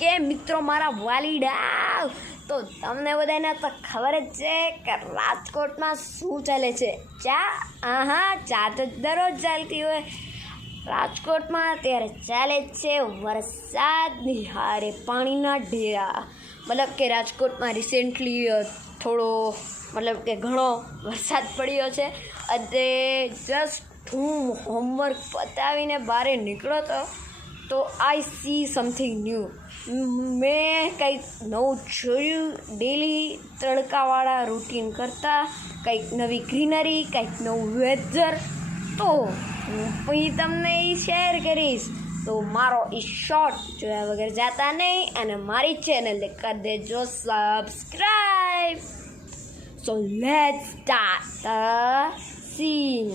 કે મિત્રો મારા વાલીડા, તો તમને બધાને તો ખબર જ છે કે રાજકોટમાં શું ચાલે છે. ચા તો દરરોજ ચાલતી હોય. રાજકોટમાં અત્યારે ચાલે છે વરસાદની હારે પાણીના ઢેરા. મતલબ કે રાજકોટમાં રિસેન્ટલી થોડો મતલબ કે ઘણો વરસાદ પડ્યો છે. અને જસ્ટ હું હોમવર્ક પતાવીને બહાર નીકળ્યો તો આઈ સી સમથિંગ ન્યૂ. મેં કંઈક નવું જોયું. ડેલી તડકાવાળા રૂટીન કરતાં કંઈક નવી ગ્રીનરી, કંઈક નવું વેધર, તો હું પછી તમને એ શેર કરીશ. તો મારો એ શોર્ટ જોયા વગર જાતા નહીં અને મારી ચેનલને કરી દેજો subscribe. So let's start the scene.